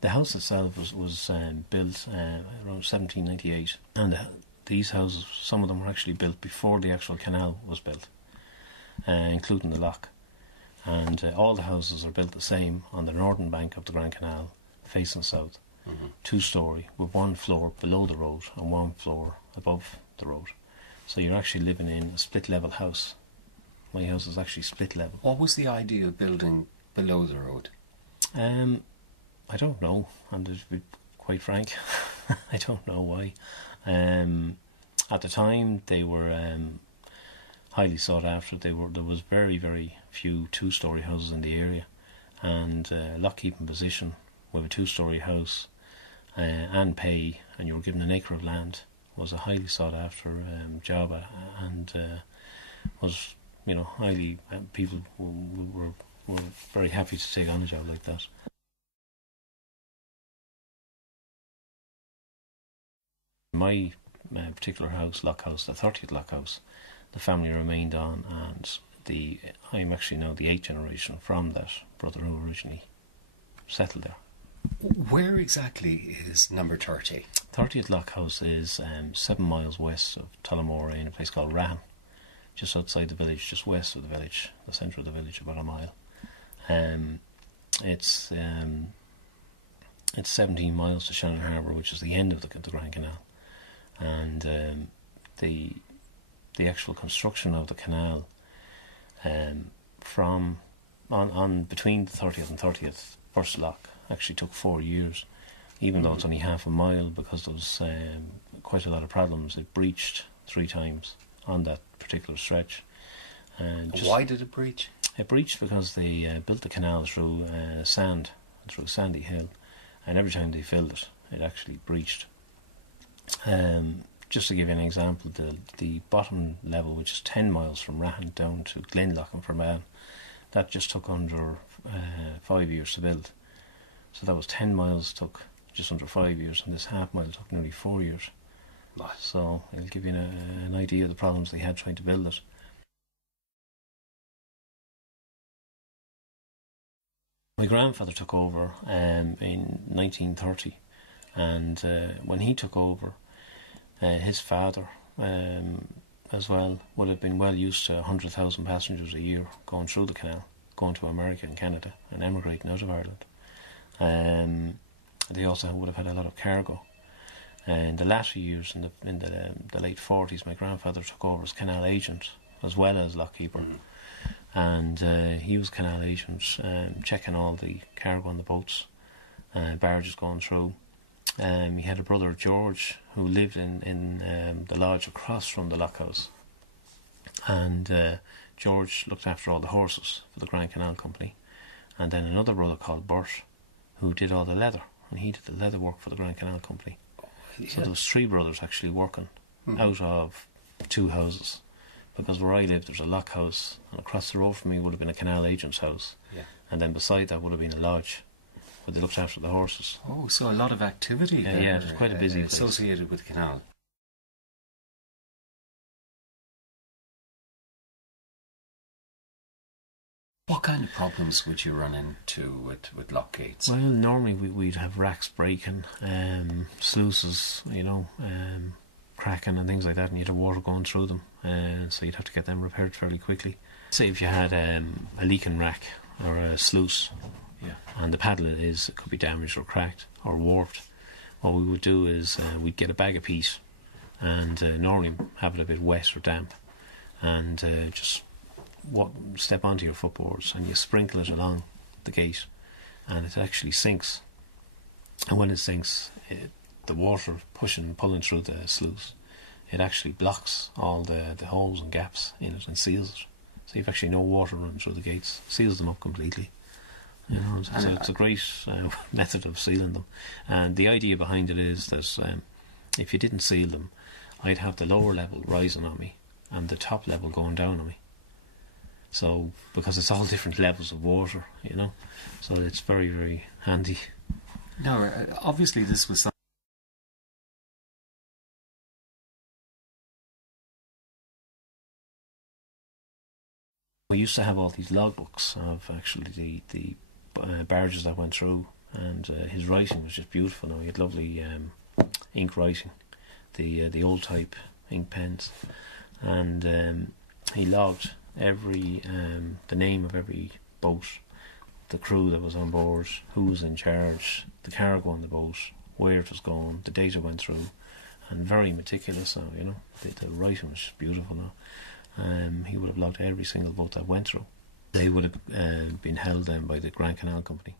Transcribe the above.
The house itself was built around 1798, and these houses, some of them were actually built before the actual canal was built, including the lock. And all the houses are built the same on the northern bank of the Grand Canal, facing south. 2-storey, with one floor below the road and one floor above the road. So you're actually living in a split-level house. My house is actually split-level. What was the idea of building below the road? I don't know, and to be quite frank, I don't know why. At the time, they were highly sought after. There was very, very few 2-storey houses in the area, and lock-keeping position with a 2-storey house and pay, and you were given an acre of land, was a highly sought after job, and was, highly people were very happy to take on a job like that. My particular house, Lock House, the 30th Lock House, the family remained on, and I'm actually now the 8th generation from that brother who originally settled there. Where exactly is number 30? 30th Lock House is 7 miles west of Tullamore, in a place called Rahan, just outside the village, just west of the village, the centre of the village, about a mile. It's 17 miles to Shannon Harbour, which is the end of the Grand Canal, and the actual construction of the canal from between the 30th and 30th first lock actually took 4 years, even though it's only half a mile, because there was quite a lot of problems. It breached 3 times on that particular stretch. And why did it breach? It breached because they built the canal through sand, through Sandy Hill, and every time they filled it, it actually breached. Just to give you an example, the bottom level, which is 10 miles from Rahan down to Glenlock and Fermanagh, that just took under 5 years to build. So that was 10 miles, took just under 5 years, and this half mile took nearly 4 years. Wow. So it'll give you an idea of the problems they had trying to build it. My grandfather took over in 1930, and when he took over, his father as well would have been well used to 100,000 passengers a year going through the canal, going to America and Canada and emigrating out of Ireland. They also would have had a lot of cargo. In the latter years, in the late 40s, my grandfather took over as canal agent as well as lockkeeper. And he was canal agent, checking all the cargo on the boats, barges going through. He had a brother, George, who lived in the lodge across from the Lock House, and George looked after all the horses for the Grand Canal Company. And then another brother called Bert, who did all the leather, and he did the leather work for the Grand Canal Company. Yeah. So there was 3 brothers actually working out of 2 houses, because where I lived there's a Lock House, and across the road from me would have been a canal agent's house, and then beside that would have been a lodge where they looked after the horses. Oh, so a lot of activity there. Yeah, it was quite a busy place. Associated with the canal. What kind of problems would you run into with lock gates? Well, normally we'd have racks breaking, sluices, cracking and things like that, and you'd have water going through them, so you'd have to get them repaired fairly quickly. Say if you had a leaking rack or a sluice, and the paddle it could be damaged or cracked or warped, what we would do is we'd get a bag of peat and normally have it a bit wet or damp, and just step onto your footboards and you sprinkle it along the gate, and it actually sinks. And when it sinks, the water pulling through the sluice, it actually blocks all the holes and gaps in it and seals it. So you've actually no water running through the gates, seals them up completely. It's a great method of sealing them. And the idea behind it is that if you didn't seal them, I'd have the lower level rising on me and the top level going down on me. So, because it's all different levels of water, so it's very, very handy. Now, obviously this was something. We used to have all these logbooks of actually the barges that went through and his writing was just beautiful. Now he had lovely ink writing, the old type ink pens, and he logged every the name of every boat, the crew that was on board, who was in charge, the cargo on the boat, where it was going, the date it went through, and very meticulous. Now, you know, the writing was beautiful. Now, he would have logged every single boat that went through. They would have been held then by the Grand Canal Company,